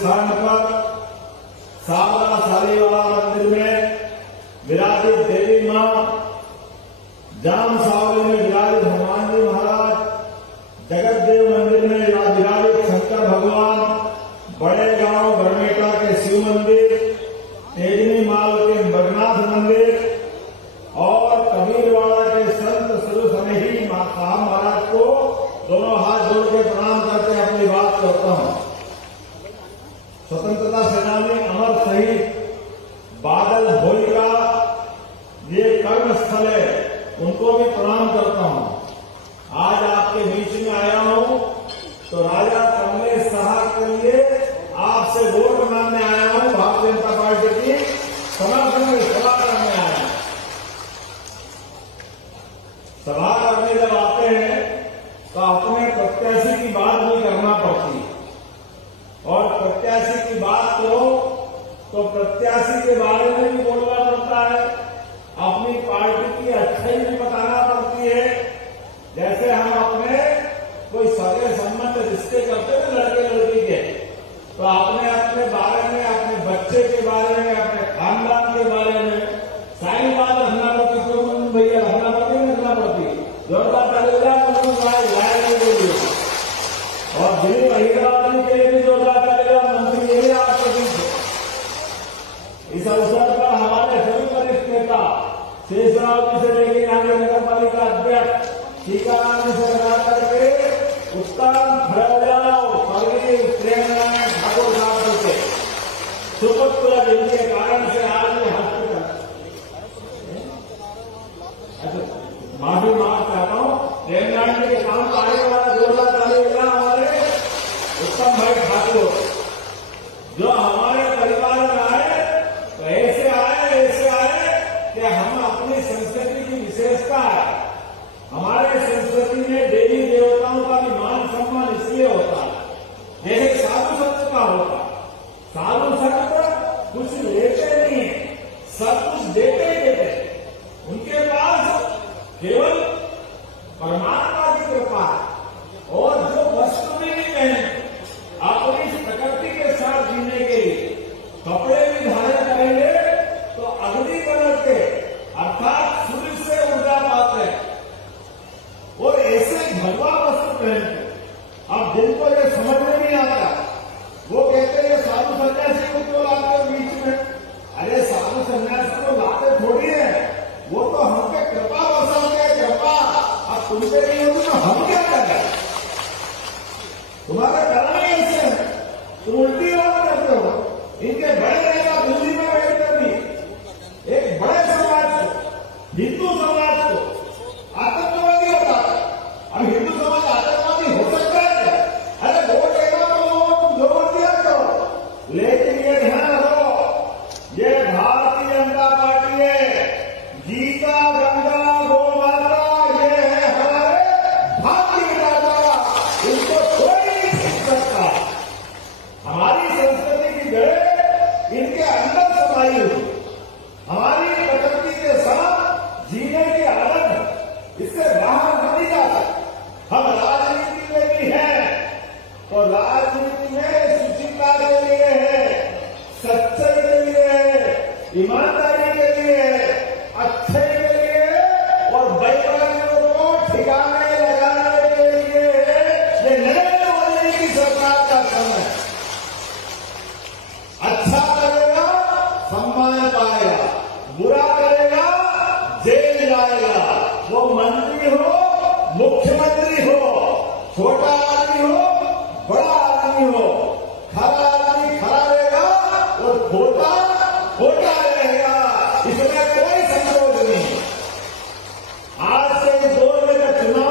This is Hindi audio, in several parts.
स्थान पर सावरा सालीवाला मंदिर में विराजित देवी मां, जाम सावली में विराजित हनुमान जी महाराज, जगत देव मंदिर में विराजित शंकर भगवान, बड़े गांव गढ़मेटा के शिव मंदिर, तेजनी माल के मगनाथ मंदिर और कबीरवाड़ा के संत स्वरूप स्नेही साहब महाराज को दोनों हाथ जोड़ के प्रणाम करके अपनी बात करता हूं। स्वतंत्रता सेनानी अमर शहीद बादल भोई का ये कर्म स्थल है, उनको भी प्रणाम करता हूं। आज आपके बीच में आया हूं तो राजा कमलेश साहा के लिए आपसे वोट मांगने आया हूं। भारतीय जनता पार्टी की समर्थन में सभा करने आया हूं। सभा करने जब आते हैं तो अपने प्रत्याशी की बात भी करना पड़ती है, और प्रत्याशी की बात करो तो प्रत्याशी के बारे में भी बोलना पड़ता है, अपनी पार्टी की अच्छाई भी बताना पड़ती है। जैसे हम अपने कोई सगे संबंध रिश्ते करते हैं लड़के लड़की के, तो आपने अपने बारे में, अपने बच्चे के बारे में, अपने खानदान के बारे में सारी बात रखना पड़ती है। भैया रखना पड़ती है, रखना पड़ती है। जोरदार तालियां लाए बोलिए। और दिल्ली हैदराबाद के लिए भी जोरदार तालियां मंत्री ये है आपके बीच। इस अवसर पर हमारे सभी वरिष्ठ नेता शेषराव जी से लेकर आगे नगर पालिका अध्यक्ष टीकाराम जी से लगा करके उत्तम खड़गपुर स्वर्गीय प्रेमनारायण ठाकुर साहब से सुपुत्र जिनके कारण से आज ये हॉस्पिटल माफी मांग चाहता हूं। प्रेमनारायण जी के काम आने वाला जोरदार तालियां हमारे उत्तम भाई ठाकुर, जो हमारे परिवार में आए तो ऐसे आए कि हम अपनी संस्कृति की विशेषता है। हमारे संस्कृति में देवी देवताओं का भी मान सम्मान इसलिए होता है जैसे साधु संत का होता है। साधु संत कुछ लेते नहीं है, सब कुछ देते ही देते। उनके पास केवल परमात्मा की कृपा है, और जो वस्तु भी नहीं पहने, अपनी प्रकृति के साथ जीने के लिए कपड़े भी धारण करेंगे तो अग्नि बदल के अर्थात सूर्य से ऊर्जा पाते हैं, और ऐसे भगवा वस्त्र पहनते। अब जिनको ये समझ में नहीं आता वो कहते हैं साधु सन्यासी को क्यों लाते हो बीच में? अरे साधु सन्यासी को लाते थोड़ी है, वो तो हमके कृपा बरसाते हैं, कृपा। अब तुमसे नहीं होगी तो हम क्या करें? तुम्हारा करना ही ऐसे है, तुम उल्टी बात करते हो। इनके बड़े नेता दिल्ली में बैठकर भी एक बड़े समाज को, हिंदू समाज को आतंकवादी होता है। अब हिंदू समाज आतंकवादी हो सकता है? अरे वोट देना तो तुम जो वोट दिया करो, लेकिन ये ध्यान रखो, ये भारतीय जनता पार्टी है। गीता गंगा गो माता ये है हमारे भारतीय दादा, इनको कोई नहीं सीख सकता। हमारी संस्कृति की जड़ें इनके अंदर समाई हुई, हमारी प्रकृति के साथ जीने की आदत, इससे बाहर नहीं जा सकते। हम राजनीति में भी हैं तो राजनीति में सुचिता के लिए है, सच्चाई के लिए है, ईमानदारी के लिए है, अच्छे के लिए और वैज्ञानिकों को ठिकाने लगाने के लिए। ये नरेंद्र मोदी की सरकार का समय है। अच्छा करेगा सम्मान पाएगा, बुरा करेगा जेल जाएगा। वो मंत्री हो, मुख्यमंत्री हो, छोटा आदमी हो, बड़ा आदमी हो, खरा आदमी खरा रहेगा और खोटा खोटा रहेगा, इसमें कोई संकोच नहीं। आज के इस दौर में जब चुनाव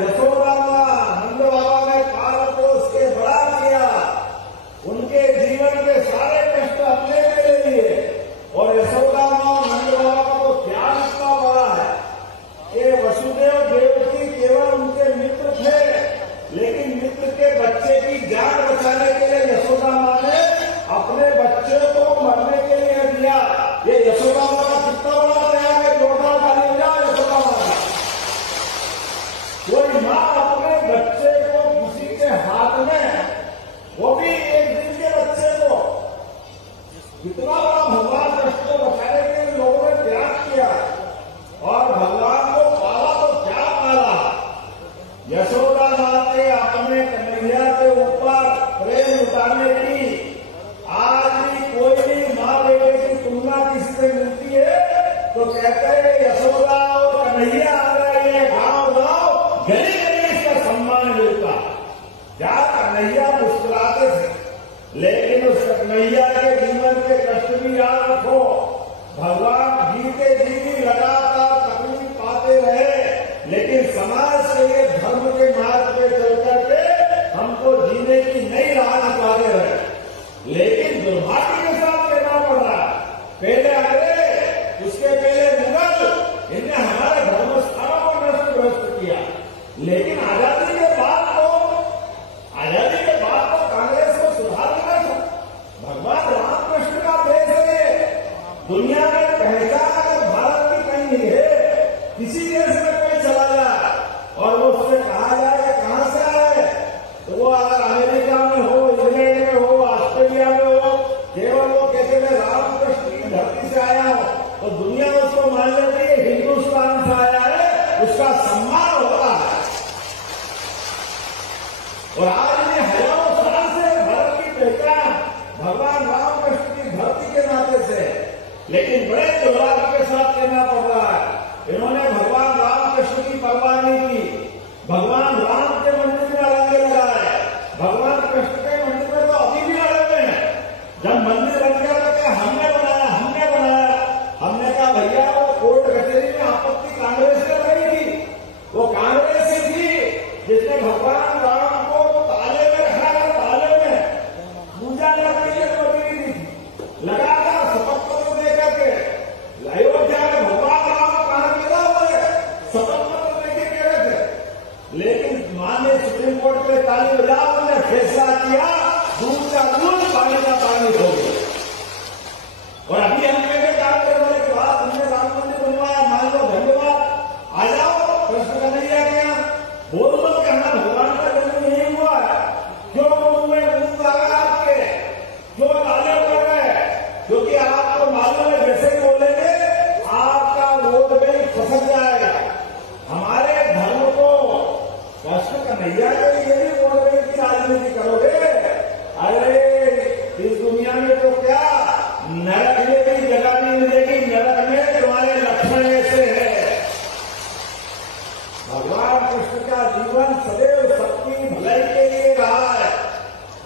यशोदा माँ नंद बाबा ने पाल पोस के बड़ा किया, उनके जीवन के सारे कष्ट अपने ले लिए, और यशोदा माँ नंद बाबा को प्यार इतना बड़ा है कि वसुदेव देवकी केवल उनके मित्र थे, लेकिन मित्र के बच्चे की जान बचाने के लिए यशोदा माँ ने अपने बच्चे को मरने के लिए दिया। ये यशोदा माँ का कितना बड़ा त्याग है, जोरदार ताली बजाओ यशोदा माँ का। कोई माँ अपने बच्चे को किसी के हाथ में, वो भी एक दिन के बच्चे को, कितना बड़ा भगवान कृष्ण को बचाने के लिए लोगों ने त्याग किया, और भगवान को पाला तो क्या पाला। यशोदा माँ ने अपने कन्हैया के ऊपर प्रेम उतारने की, आज भी कोई भी माँ बेटे की तुलना किससे मिलती है तो कहते हैं यशोदा और कन्हैया आ रहे हैं, गाँव गाँव गली गली इसका सम्मान मिलता। क्या कन्हैया मुस्कुराते थे, लेकिन उस कन्हैया के जीवन के कष्ट भी याद रखो। भगवान जीते जी भी लगातार तकलीफ पाते रहे, लेकिन समाज के लिए धर्म के मार्ग पे चल करके हमको जीने की नई राह निकाले रहे, लेकिन दुर्भाग्य के साथ कहना पड़ रहा। पहले अंग्रेज, उसके पहले मुगल, इनने हमारे धर्म स्थानों को नष्ट भ्रष्ट किया, लेकिन आजादी के बाद तो कांग्रेस को सुधारना था। भगवान रामकृष्ण का देश है, दुनिया में पहचान अगर भारत की कहीं नहीं है, किसी देश में कोई चला जाए और वो उससे कहा जाए कहां से आए, तो वो अगर अमेरिका में हो, इंग्लैंड में हो, ऑस्ट्रेलिया में हो, केवल वो कहते मैं रामकृष्ण की धरती से आया हूं, तो दुनिया उसको मान लेती है हिंदुस्तान से आया है, उसका सम्मान होता है। और आज भी हजारों साल से भारत की पहचान भगवान रामकृष्ण की धरती के नाते से, लेकिन बड़े दुर्भाग्य के साथ कहना पड़ रहा है, इन्होंने भगवान रामकृष्ण की परवाह नहीं की। भगवान राम के मंदिर में अड़ंगे लगाए, भगवान कृष्ण के मंदिर में तो अभी भी अड़े हुए हैं। जब मंदिर बन गया तो क्या हमने बनाया, हमने कहा भैया वो कोर्ट कचहरी में आपत्ति कांग्रेस कर रही थी, वो कांग्रेस ही थी जिसने भगवान राम को ताले में रखा था, ताले में पूजा करने की अनुमति नहीं थी, लगातार शपथ पत्र दे करके। अयोध्या में भगवान राम कहां मिला हुए शपथ पत्र देके कह रहे थे, लेकिन माननीय सुप्रीम कोर्ट में ताली बजाओ, उन्होंने फैसला किया, दूध का दूध पानी का पानी हो गया। और अभी हम कहते काम करने के बाद हमने राम मंदिर बनवाया, मान लो धन्यवाद, आ जाओ कृष्ण कन्हैया के यहाँ बोल दो कि हमारा भगवान का जन्म नहीं हुआ है, क्यों मुंह में मुंह लगा आपके, क्यों ताले पड़ रहे, क्योंकि आपको मालूम है जैसे बोलेंगे आपका वोट बैंक फंस जाएगा। हमारे धर्म को कृष्ण कन्हैया के लिए भी वोट बैंक की राजनीति करोगे, अरे इस दुनिया में तो क्या नरक में भी जगह नहीं मिलेगी, नरक में तुम्हारे लक्षण ऐसे है। भगवान कृष्ण का जीवन सदैव सबकी भलाई के लिए रहा है,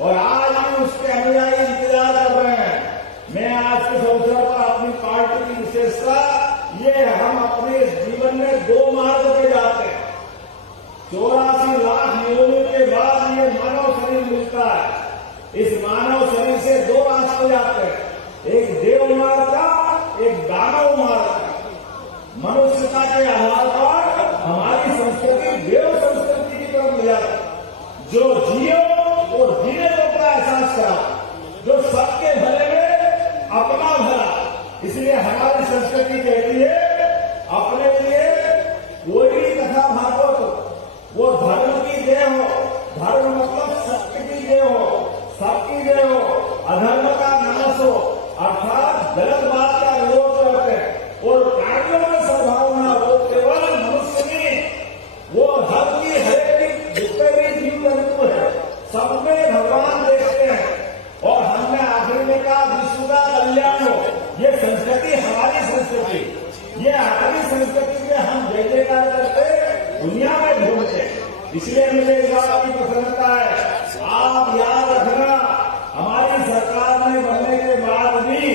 और आज भी उसके अनुयायी इंतजार कर रहे हैं। मैं आज के अवसर पर अपनी पार्टी की विशेषता ये, हम अपने जीवन में दो मार्ग पे जाते हैं। 84 लाख योनियों के बाद ये मानव शरीर मिलता है। इस मानव शरीर से दो रास्ते जाते हैं, एक देव मार्ग का, एक दानव मार्ग का। मनुष्यता के आधार पर हमारी संस्कृति देव संस्कृति की तरफ ले जाती है। जो जियो वो जीने का एहसास करा, जो सबके भले में अपना भला। इसलिए हमारी संस्कृति कहती है अपने लिए कोई भी कथा भागवत वो धर्म की देह हो, धर्म मतलब सत्य की देह हो, सबकी देह हो, अधर्म का नाश हो, अर्थात गलत बात का विरोध करते हैं, और कार्यों में सद्भावना हो। केवल मनुष्य में वो धर्म की है, जितने भी जीव जंतु है सब में भगवान देखते हैं। और हमने आखिर में कहा विश्व का कल्याण हो, ये संस्कृति हमारी संस्कृति, ये हमारी संस्कृति में हम जय जयकार करते दुनिया में ढूंढते। इसलिए मुझे इस बात की प्रसन्नता है, आप याद रखना हमारी सरकार में बनने के बाद भी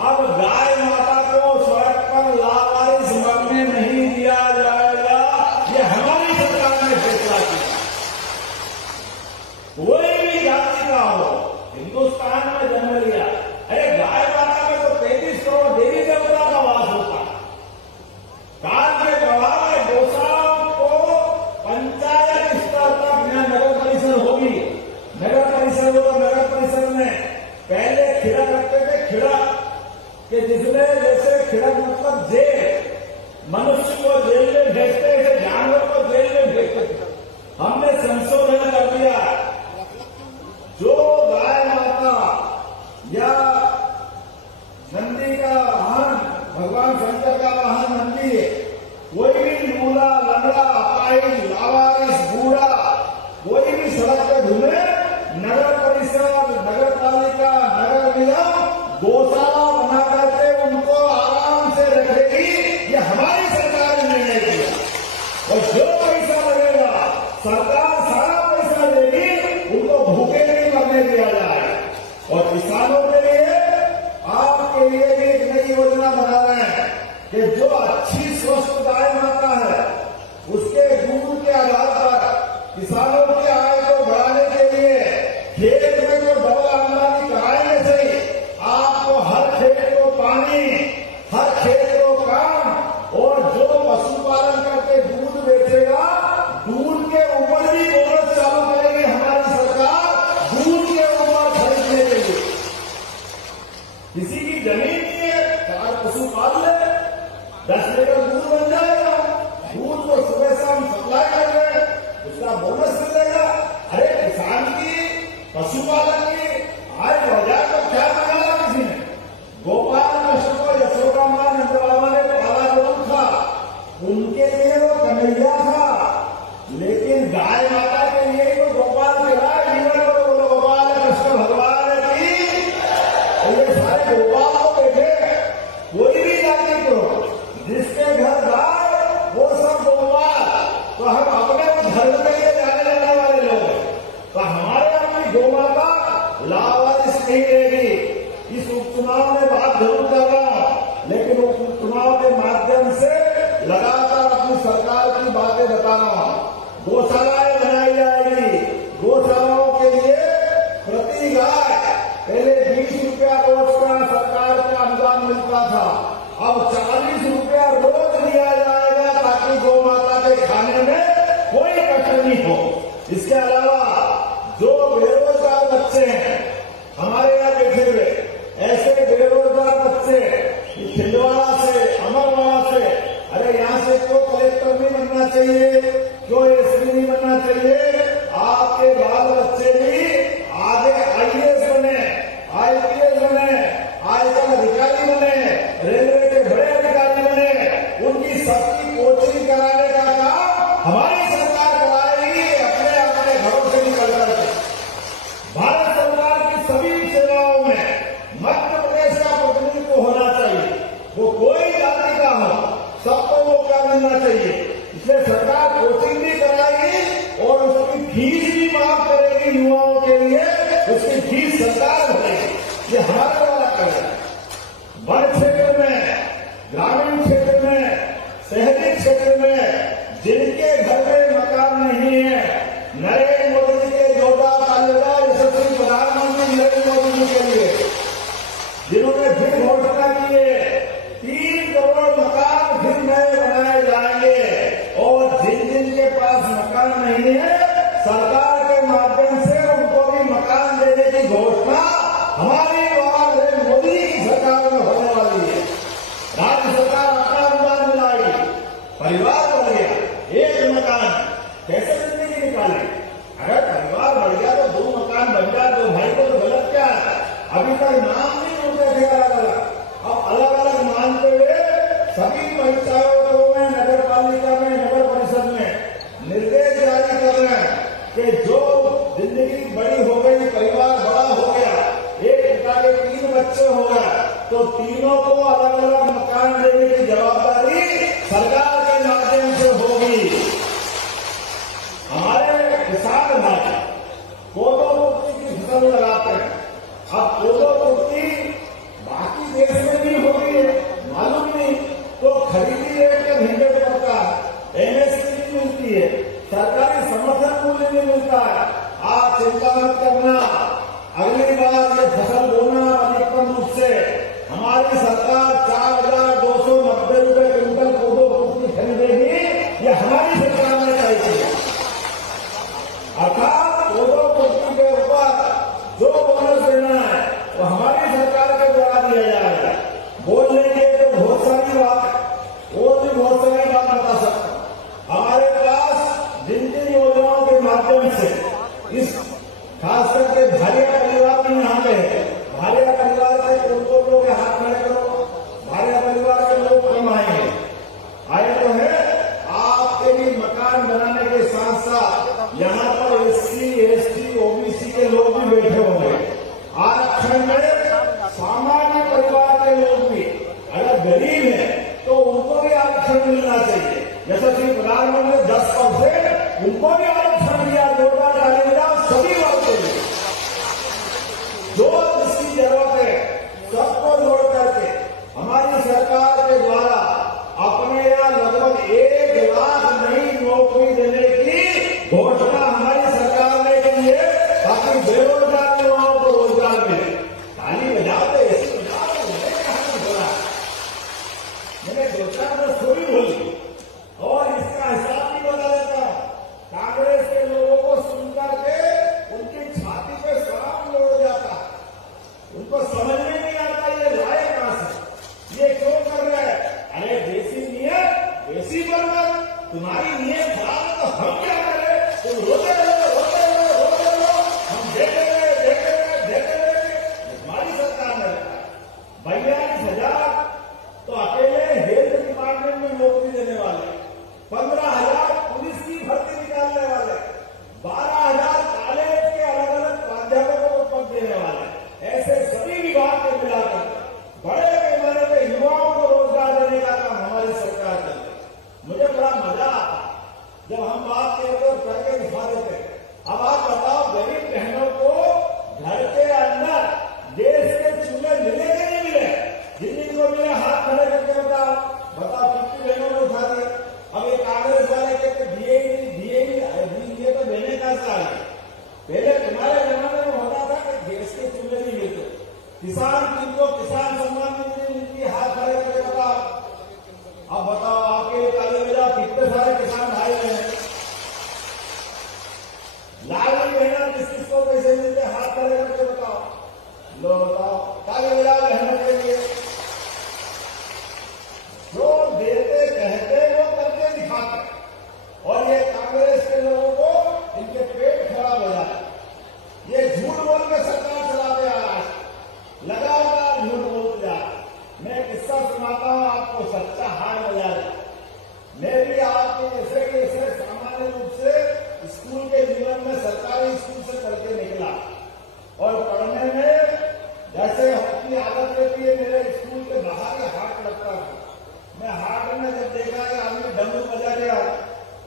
अब गाय माता को सड़क पर लावारिस मरने नहीं दिया जाएगा, ये हमारी सरकार ने सरकार सारा पैसा देगी, उनको भूखे नहीं मरने दिया जाए। और किसानों के लिए आपके लिए भी एक नई योजना बना रहे हैं कि जो अच्छी स्वस्थ गाय माता है उसके दूध के आधार पर किसानों की आय को बढ़ाने के लिए खेत में जो डबल आमदनी कराएंगे सही, आपको हर खेत को पानी, हर खेत को काम, और जो पशुपालन करके दूध बेचेगा दूध के ऊपर भी बोनस चालू करेगी हमारी सरकार, दूध के ऊपर खरीदने के लिए। किसी की जमीन नहीं है, 4 पशु पाल ले, 10 लीटर दूध बन जाएगा, दूध को सुबह शाम सप्लाई कर रहे, उसका बोनस मिलेगा। अरे किसान की, पशुपालन की आय बढ़ जाए तो क्या बनाया किसी ने? गोपाल कृष्ण को यशोदा मां नंद बाबा ने पाला जरूर था, उनके लिए वो कन्हैया था, लेकिन गाय माता के लिए तो गोपाल चला। जीवन को बोलो गोपाल कृष्ण भगवान की। ये सारे गोपाल को बैठे, कोई भी जाति को जिसके घर गाय वो सब गोपाल, तो हम अपने धर्म के लिए जाने वाले लोग हैं, तो हमारे अपनी गौ माता लावारिस नहीं रहेगी। इस उपचुनाव में बात जरूर कर रहा हूं, लेकिन उपचुनाव के माध्यम से लगातार अपनी सरकार की बातें बता रहा हूं। गौशालाएं बनाई जाएगी, गौशालाओं के लिए प्रति गाय पहले 20 रुपया रोज का सरकार का अनुदान मिलता था, अब 40 रुपया रोज दिया जाएगा ताकि गौ माता के खाने में कोई कष्ट नहीं हो। इसके अलावा जो बेरोजगार बच्चे हैं हमारे यहाँ बैठे हुए, ऐसे बेरोजगार बच्चे छिंदवाड़ा से, अमरवाड़ा से, अरे यहाँ से क्यों कलेक्टर नहीं बनना चाहिए, क्यों एसपी नहीं बनना चाहिए? आपके बाल बच्चे भी आगे आईएएस बने, आईपीएस बने, आयकर अधिकारी बने, रेलवे के बड़े अधिकारी बने, उनकी सबकी कोचिंग कराने का काम हमारी सरकार कराएगी अपने अपने घरों से निकल करके। भारत सरकार की सभी सेवाओं में मध्य प्रदेश का प्रतिनिधित्व होना चाहिए, वो कोई जाति का हो, सबको मौका मिलना चाहिए। इसलिए सरकार कोचिंग भी कराएगी और उसकी फीस भी माफ करेगी युवाओं के लिए, उसकी फीस सरकार भरेगी। ये हमारे द्वारा करेगा। वन क्षेत्र में, ग्रामीण क्षेत्र में, शहरी क्षेत्र में जिनके घर में मकान नहीं है, नरेंद्र मोदी जी के जोरदार तालियां यशस्वी प्रधानमंत्री नरेंद्र मोदी जी के लिए, जिन्होंने फिर घोषणा की है 3 करोड़ मकान फिर नए बनाए जाएंगे, और जिन जिन के पास मकान नहीं है सरकार के माध्यम से उनको भी मकान देने की घोषणा हमारी नरेंद्र मोदी की सरकार में होने वाली है। राज्य सरकार अपना अनुदान दिलाएगी, परिवार बढ़ गया, 1 मकान कैसे जिंदगी निकाले? अगर परिवार बढ़ गया तो 2 मकान बन जाए, 2 भाई को तो गलत क्या है? अभी तक नाम नहीं उनके थे अलग अलग, अब अलग अलग मानते हुए सभी पंचायतों में, नगर पालिका में, नगर परिषद में निर्देश जारी कर रहे हैं कि जो जिंदगी बड़ी हो गई, परिवार बड़ा हो गया, एक पिता के 3 बच्चे हो गए, तो तीनों को अलग अलग मकान देने की जवाबदारी सरकार के माध्यम से होगी। हमारे किसान भाई कोदो कुर्ती की फसल लगाते हैं, अब कोदो कुर्ती बाकी देश में भी हो गई है, मालूम नहीं, तो खरीदी रेट के भिंडे पड़ता है, एमएसपी नहीं मिलती है, सरकारी समर्थन मूल्य नहीं मिलता है। आप चिंता मत करना, अगली बार ये फसल बोना अधिकतम रूप से हमारी सरकार 4,290 रुपए क्विंटल कोदो कुर्ती खरीदेगी, ये हमारी सरकार ने तय किया। अर्थात कोदो कुर्ती के ऊपर जो बोनस देना है वो हमारी सरकार के द्वारा दिया जाएगा। बोलने के तो बहुत सारी बात है, और भी बहुत सारी बात बता सकता। हमारे पास जिन जिन योजनाओं के माध्यम से इस खास करके भारिया परिवार में यहाँ पे है, भारिया परिवार से उनको लोग हाथ खड़े करो, भारिया परिवार के लोग कम आएंगे, आए तो है। आपके भी मकान बनाने के साथ साथ यहाँ पर एससी, एसटी, ओबीसी के लोग भी बैठे होंगे। आरक्षण में सामान्य परिवार घोषणा हमारी सरकार ने की है, ताकि बेरोजगार लोगों को रोजगार मिले। ताली बजाते ऐसी बजाते हो रहा। मैंने दो चार बार थोड़ी बोली और इसका हिसाब नहीं बता देता। कांग्रेस के लोगों को सुनकर के उनकी छाती पे सलाम लौट जाता। उनको समझ में नहीं आता ये लाए कहां से, ये क्यों कर रहे हैं। अरे देसी नियत देसी बनकर तुम्हारी नियत खराब है तो हम क्या करें। तुम रोते रहो हम देते हमारी सरकार ने रखा 42,000 तो अकेले हेल्थ डिपार्टमेंट में नौकरी देने वाले, 15,000 पुलिस की भर्ती निकालने वाले, 12,000 कॉलेज के अलग अलग प्राध्यापकों को पद देने वाले, ऐसे सभी विभाग को मिलाकर बड़े पैमाने पर युवाओं को रोजगार देने का काम हमारी सरकार करती है। मुझे बड़ा मजा आता जब हम बात करते और करके दिखा देते। अब आप बताओ गरीब बहनों को घर के अंदर देश के चूल्हे मिले कि नहीं मिले। जिन को मिले हाथ खड़े करके बताओ कितनी बहनों ने उठा दिया। अब ये कांग्रेस वाले कहते दिए तो देने का साल है। पहले तुम्हारे जमाने में होता था कि गैस के चूल्हे नहीं मिलते। किसान जिनको किसान सम्मान निधि मिलती है हाथ खड़े करके बताओ। अब बताओ आपके ताली बजाओ कितने सारे किसान भाई हैं। लाडली बहना किस को पैसे मिलते हाथ खड़े करके बताओ। लो बताओ ताली बजाओ बहनों के लिए। जो देते कहते वो करके दिखाते और ये कांग्रेस के लोगों को इनके पेट खराब हो जाए। ये झूठ बोल के सरकार चलाते आ रहा है, लगातार झूठ बोलते जा। मैं किस्सा सुनाता हूं आपको, सच्चा हार बजा रहा। मैं भी आपके ऐसे सामान्य रूप से स्कूल के जीवन में सरकारी स्कूल से करके निकला और पढ़ने में जैसे अपनी आदत रहती है। मेरे स्कूल के बाहर ही हाट लगता था। मैं हाट में जब देखा कि आदमी डमरू बजा गया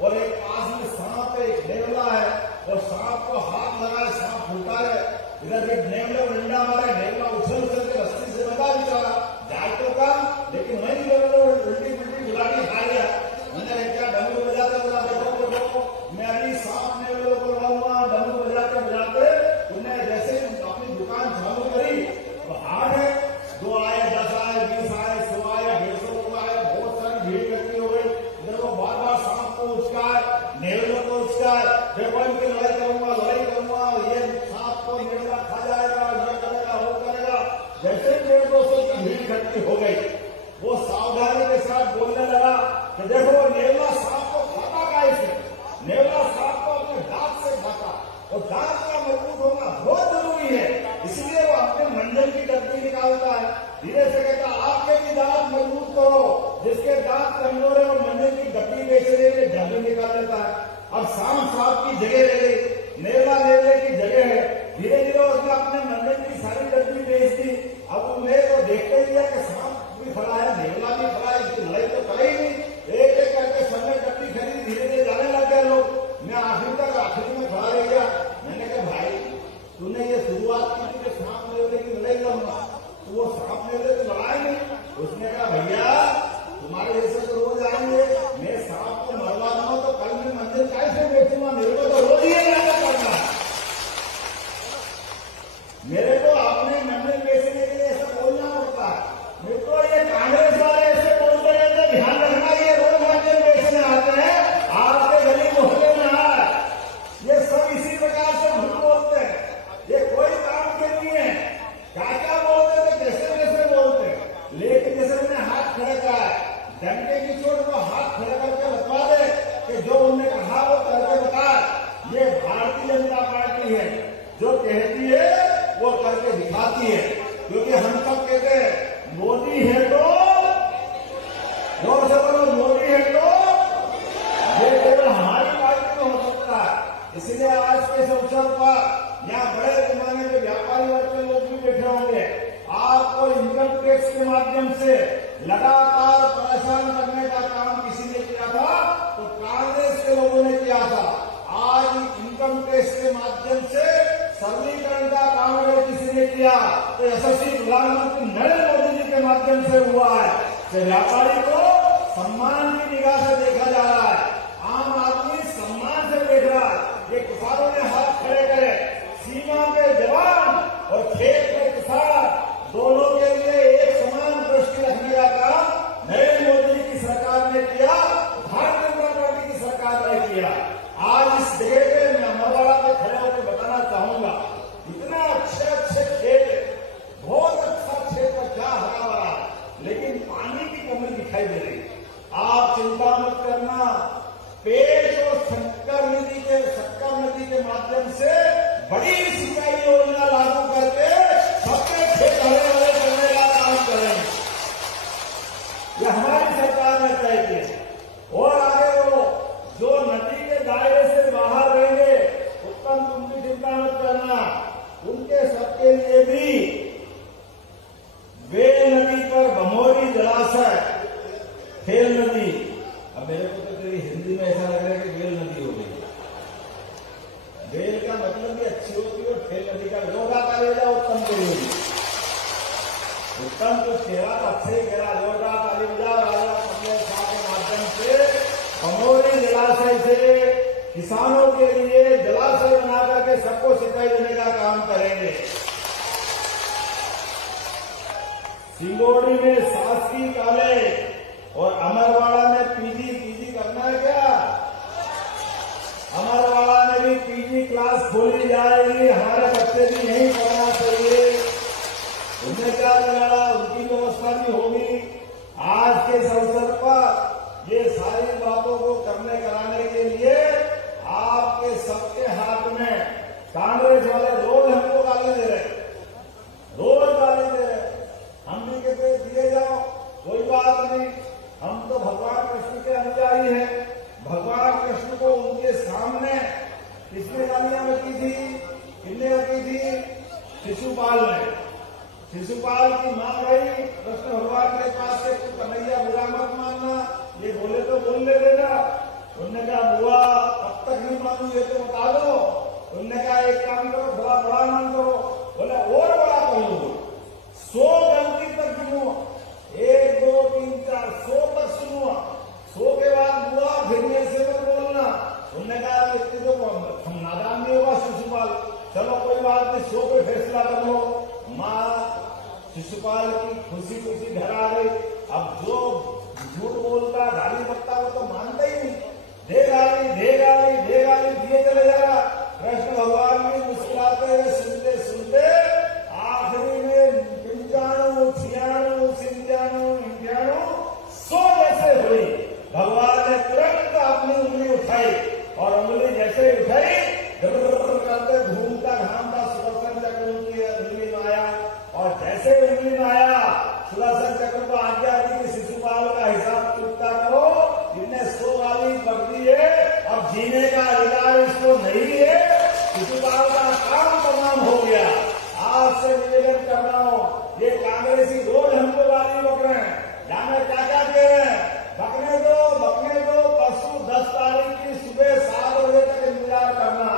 और एक पास में सांप है, एक नेवला है और सांप को हाथ लगाए, सांप फूटा है। इधर एक नेवले को डंडा मारे, नेवला उछल के रस्सी से लगा बेचारा जाए तो का, लेकिन वही उल्टी गुलाबी खा गया। मैंने क्या डमरू बजाते देखो मैं अभी सांप नेवले को लगाऊंगा। डमरू बजाते उन्हें जैसे अपनी दुकान चालू करी तो हाट है, 2 आए, 10 आए, 20 आए, 100 आए, 150 लोग आए, बहुत सारी भीड़ इकट्ठी हो गई। इधर वो बार सांप को उचकाए, नेवले को उचकाए, देखो इनकी लड़ाई करूंगा ये सांप को नेवला खा जाएगा, ये करेगा वो करेगा। जैसे 150 की भीड़ इकट्ठी हो गई वो सावधानी के साथ बोलने लगा कि देखो वो नेवला सांप को खाता कैसे। नेवला सांप को अपने दांत से खाता और दांत का मजबूत होना बहुत जरूरी है, इसलिए वो अपने मंजन की डब्बी निकालता है। धीरे से कहता आपके भी दांत मजबूत करो, जिसके दांत कमजोर है और मंजन की डब्बी बेचने के लिए डब्बी निकाल लेता है। अब सांप की जगह ले गई, नेवला नेवले की जगह है। धीरे धीरे उसने अपने मंजन की सारी डब्बी बेच दी। अब उन्हें तो देखते ही है कि सांप भी खड़ा है, नेवला भी खड़ा है, इसकी लड़ाई तो करे ही नहीं। एक एक करके सबने डब्बी खरीद, धीरे धीरे जाने लग गए लोग। मैं आखिर में खड़ा रह गया। मैंने कहा भाई तूने ये शुरुआत की थी कि सांप नेवले की लड़ाई लड़ूंगा, तो वो सांप नेवले तो लड़ाई नहीं। उसने कहा भैया तुम्हारे जैसे तो रोज आएंगे, मैं सांप को मरवा दूंगा तो कल मैं मंदिर कैसे बेचूंगा, मेरे को तो रोज ही जाना पड़ना है। मेरे को अपने मंदिर बेचने के लिए ऐसा बोलना पड़ता है। मेरे को ये कांग्रेस वाले ऐसे बोलते रहते, ध्यान रखना ये रोज मंदिर बेचने आते हैं, आपके गली मोहल्ले में आए, ये सब इसी प्रकार से झूठ बोलते हैं। ये कोई काम के नहीं है, क्या बोलते थे कैसे बोलते, लेकिन जैसे उन्हें हाथ खड़े करा है, डंडे की चोट को हाथ खड़े करके बता दे कि जो उन्होंने कहा वो करके बता। ये भारतीय जनता पार्टी है जो कहती है वो करके दिखाती है, क्योंकि हम सब कहते हैं मोदी है तो जोर से बोलो, मोदी है तो ये केवल हमारी पार्टी में हो सकता है। इसलिए आज के इस अवसर पर यहाँ बड़े पैमाने में व्यापारी वर्ग के लोग भी बैठे होंगे। आपको इनकम टैक्स के माध्यम से लगातार परेशान करने का काम किसी ने किया था तो कांग्रेस के लोगों ने किया था। आज इनकम टैक्स के माध्यम से सरलीकरण का काम अगर किसी ने किया तो यशस्वी प्रधानमंत्री नरेंद्र मोदी जी के माध्यम से हुआ है। व्यापारी को सम्मान की निगाह से देखा जा रहा है, आम आदमी सम्मान से देख रहा है। माध्यम से बड़ी सिंचाई योजना लागू करके सबके खेत हरे भरे करने का काम करेंगे। ये हमारी सरकार ने तय किया। और आगे वो जो नदी के दायरे से बाहर रहेंगे, उत्तम उनकी चिंता मत करना, उनके सबके लिए भी बेल नदी पर भमोरी जलाशय, खेल नदी, अब मेरे को तो तेरी हिंदी में ऐसा लग रहा है कि बेल नदी हो गई। बेल का मतलब भी अच्छी होती है और खेल नदी का योगा करेगा उत्तम के लिए। उत्तम कुछ कह तो अच्छे ही कह रहा, योगा कालीजा राजा कमलेश शाह के माध्यम से भमोरी जलाशय से किसानों के लिए जलाशय बना करके सबको सिंचाई देने का काम करेंगे। सिंगोड़ी में शासकीय कॉलेज और अमरवाड़ा में पीजी करना है क्या? अमरवाड़ा में भी पीजी क्लास खोली जाएगी, हमारे बच्चे भी यही पढ़ना चाहिए। उन्हें क्या लगा, उनकी व्यवस्था भी होगी। आज के इस अवसर पर ये सारी बातों को करने कराने के लिए आपके सबके हाथ में कांग्रेस वाले रोज हमको गाली दे रहे, रोज गाली दे रहे। हम भी कहते दिए जाओ, कोई बात नहीं, हम तो भगवान कृष्ण के अनुयायी हैं। भगवान कृष्ण को उनके सामने किसने गालियां बकी थी? किसने बकी थी? शिशुपाल ने। शिशुपाल की मां गई कृष्ण भगवान के पास से, कन्हैया बुरा मत मानना, ये बोले तो बोल ले देना। उन्होंने कहा बुआ अब तक नहीं मानू, ये तो बता दो। उन्होंने कहा एक काम करो, बड़ा बड़ा मान करो। बोले और बड़ा कर लो, 100 गलती तक गिनो, 1 2 3 4 100 तक सुनो, 100 के बाद बुआ फिर मेरे से मत बोलना। उन्होंने कहा इतनी तो हम नादान नहीं होगा शिशुपाल, चलो कोई बात नहीं, 100 पे फैसला कर लो। माँ शिशुपाल की खुशी खुशी घर आ गई। अब जो झूठ बोलता गाली बकता वो तो मानता ही नहीं, दे गाली दिए चले जाएगा। कृष्ण भगवान भी मुस्कुराते हुए सुनते सुनते आखिरी में 95 96 97 98 100 जैसे हुई। भगवान ने तुरंत अपनी उंगली उठाई और उंगली जैसे उठाई करते घूमता घामता सुदर्शन चक्र उनकी उंगली में आया। और जैसे उंगली में आया सुदर्शन चक्र को आज्ञा दी कि शिशुपाल का हिसाब चुकता करो, जिनने 100 गाली बक दी है, अब जीने का अधिकार इसको नहीं है। शिशुपाल का काम तमाम हो गया। आज से निवेदन कर रहा हूं, ये कांग्रेसी रोज हमको गाली बक रहे हैं, जाने क्या क्या कह रहे हैं, बकने दो परसों 10 तारीख की सुबह 7 बजे तक इंतजार करना।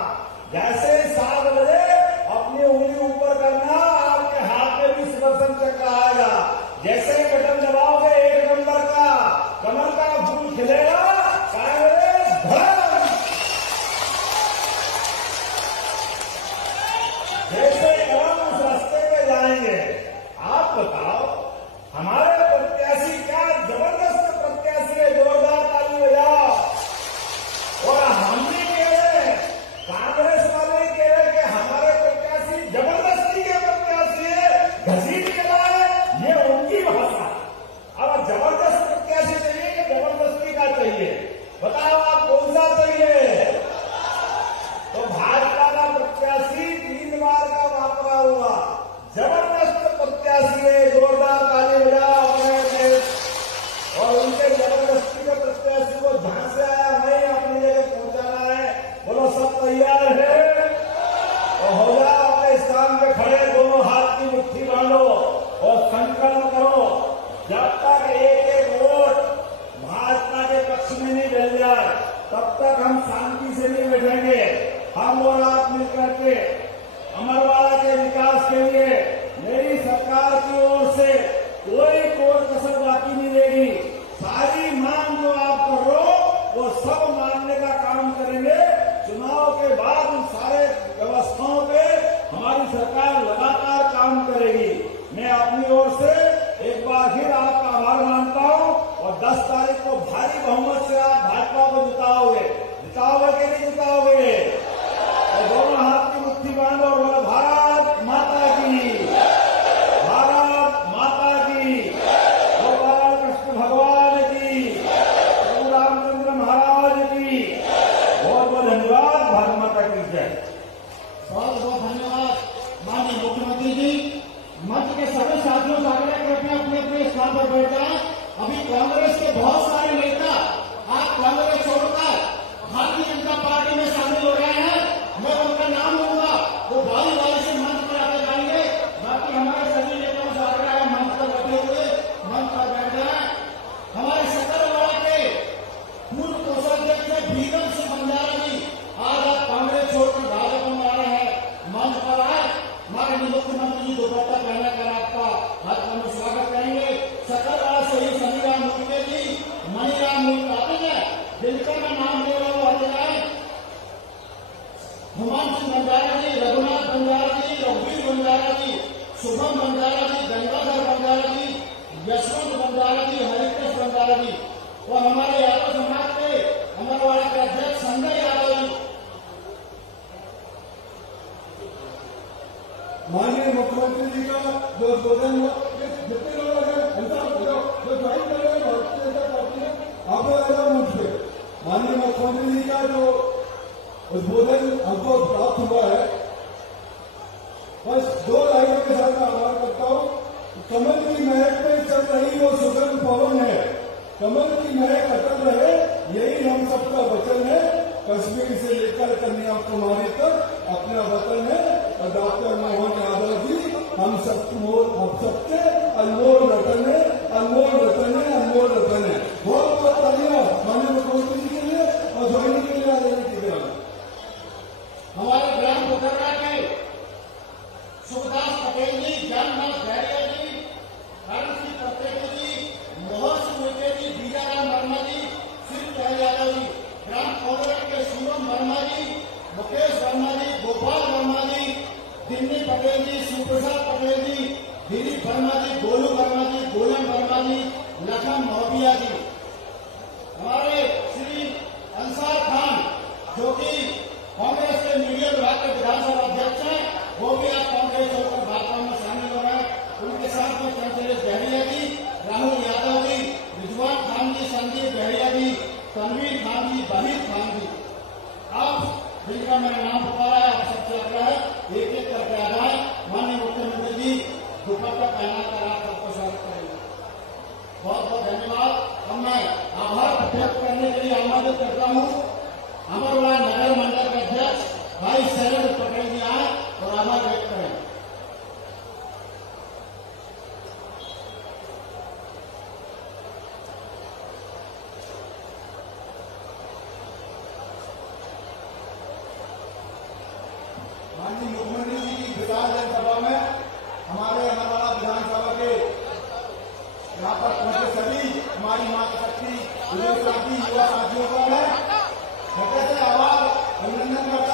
जैसे 7 बजे अपनी उंगली ऊपर करना, आपके हाथ में भी सुदर्शन चक्र आएगा। जैसे ही बटन दबाओगे 1 नंबर का कमल का फूल खिलेगा, कांग्रेस धर्म। जैसे हम उस रास्ते पे जाएंगे। आप बताओ हमारे प्रत्याशी क्या जबरदस्त प्रत्याशी है, जोरदार ताली बजाओ। और हम भी कह रहे हैं, कांग्रेस वाले कह रहे कि हमारे प्रत्याशी जबरदस्ती के प्रत्याशी है, घसीट के लाए, ये उनकी भाषा। अब जबरदस्त प्रत्याशी चाहिए कि जबरदस्ती का चाहिए? बताओ आप कौन सा चाहिए? तो भाजपा का प्रत्याशी 3 बार का वापरा हुआ जबरदस्त प्रत्याशी है, जोरदार ताली बजाओ अपने। और उनके जबरदस्ती के प्रत्याशी को जहां से आया वहीं अपनी जगह पहुंचाना है। बोलो सब तैयार है? तो हो जाओ अपने स्थान पे खड़े, दोनों हाथ की मुट्ठी बांधो और संकल्प करो, जब तक एक वोट भाजपा के पक्ष में नहीं डल जाए तब तक हम शांति से नहीं बैठेंगे। हम और आप मिलकर के अमरवाड़ा के विकास के लिए मेरी सरकार की ओर से कोई कसर बाकी नहीं रहेगी। सारी मांग जो आप कर रहे हो वो सब मानने का काम करेंगे। चुनाव के बाद उन सारे व्यवस्थाओं पे हमारी सरकार लगातार काम करेगी। मैं अपनी ओर से एक बार फिर आपका आभार मानता हूं और 10 तारीख को भारी बहुमत से आप भाजपा को जिताओगे कि नहीं जिताओगे? और दोनों हाथ की मुट्ठी बांधो और बोलो भारत माता की, भारत माता की, भगवान कृष्ण भगवान की, प्रभु रामचंद्र महाराज की। बहुत बहुत धन्यवाद। भारत माता की जय। बहुत बहुत धन्यवाद माननीय मुख्यमंत्री जी। मंच के सभी साथियों से आग्रह करते हैं अपने अपने स्थान पर बैठ जाएं। अभी कांग्रेस के बहुत सारे नेता आज कांग्रेस छोड़कर भारतीय जनता पार्टी में शामिल हो रहे हैं। मैं उनका नाम लूंगा, वो बारी बारी से मंच पर आते जाएंगे। बाकी हमारे सभी नेताओं से आग्रह है मंच पर बैठे हुए मंच पर बैठ जाए। हमारे सकरवाड़ा के पूर्व कोषाध्यक्ष भीगम सिंह बंजारा जी आज आप कांग्रेस छोड़कर भाजपा में आ रहे हैं। मंच पर आए, माननीय मुख्यमंत्री जी दोपट्टा पहना कर आपका हाथ में स्वागत करेंगे। सकरवाड़ा से ही समीराम मुर्गे जी, मणिराम मुर्गे आते हैं, जिनका मैं नाम ले रहा हूँ आते जाए। हुमायूं सिंह बंजारा जी, रघुनाथ बंजारा जी, रघुवीर बंजारा जी, शुभम बंजारा जी, गंगाधर बंजारा जी, यशवंत बंजारा जी, हरिकृष्ण बंजारा जी और हमारे यादव समाज के अमरवाड़ा के अध्यक्ष संजय यादव जी। माननीय मुख्यमंत्री जी का जो उद्बोधन जितने लोग हैं जो ज्वाइन कर रहे हैं भारतीय जनता पार्टी में आप मंच पे माननीय मुख्यमंत्री जी का जो उद्बोधन हमको प्राप्त हुआ है, बस 2 लाइनों के साथ मैं आभार करता हूँ। कमल की महक में चल रही वो सुगंध पवन है, कमल की महक अटल रहे, यही हम सबका वचन है। कश्मीर से लेकर कन्याकुमारी तक अपना वतन है और डॉक्टर मोहन यादव जी हम सबके अनमोल रतन है, अनमोल रतन है, अनमोल रतन है। बहुत बहुत धन्यवाद माननीय मुख्यमंत्री जी के लिए और ज्वाइनिंग के लिए आने के लिए। हमारे ग्राम पोखरा के सुखदास पटेल जी, जाननाथ गहरिया जी, हरण सिंह पटेल जी, मोहन सिंह मुर्गे जी, बीजाराम वर्मा जी, श्री यादव जी, ग्राम कांग्रेस के शिवम वर्मा जी, मुकेश वर्मा जी, गोपाल वर्मा जी, दिन्नी पटेल जी, शिवप्रसाद पटेल जी, दिलीप वर्मा जी, गोलू वर्मा जी, गोलम वर्मा जी, लखन महोबिया जी, हमारे श्री अंसार खान जो कि कांग्रेस के मीडिया विभाग के विधानसभा अध्यक्ष हैं, वो भी आज कांग्रेस छोड़कर भाजपा में शामिल हो रहे हैं। उनके साथ में चंचलेश गहरिया जी, राहुल यादव जी, रिजवान खान जी, संदीप गहरिया जी, तनवीर खान जी, बहीर खान जी, आप जिनका मैंने नाम पुकारा है आप सबसे आग्रह है एक एक करके आ जाए। माननीय मुख्यमंत्री जी दुपट्टा पहना कर आप सबको स्वागत करेंगे। बहुत बहुत धन्यवाद। अब मैं आभार व्यक्त करने के लिए आमंत्रित करता हूँ अमरवाड़ा नगर मंडल के अध्यक्ष भाई शैलेंद्र पटेल जी आए और आभार व्यक्त करें। माननीय मुख्यमंत्री जी की विधान जनसभा में हमारे अमरवाड़ा विधानसभा के यहाँ पर पहुंचे सभी हमारी माता शक्ति युवा साथियों का मैं से आभार अभिनंदन करता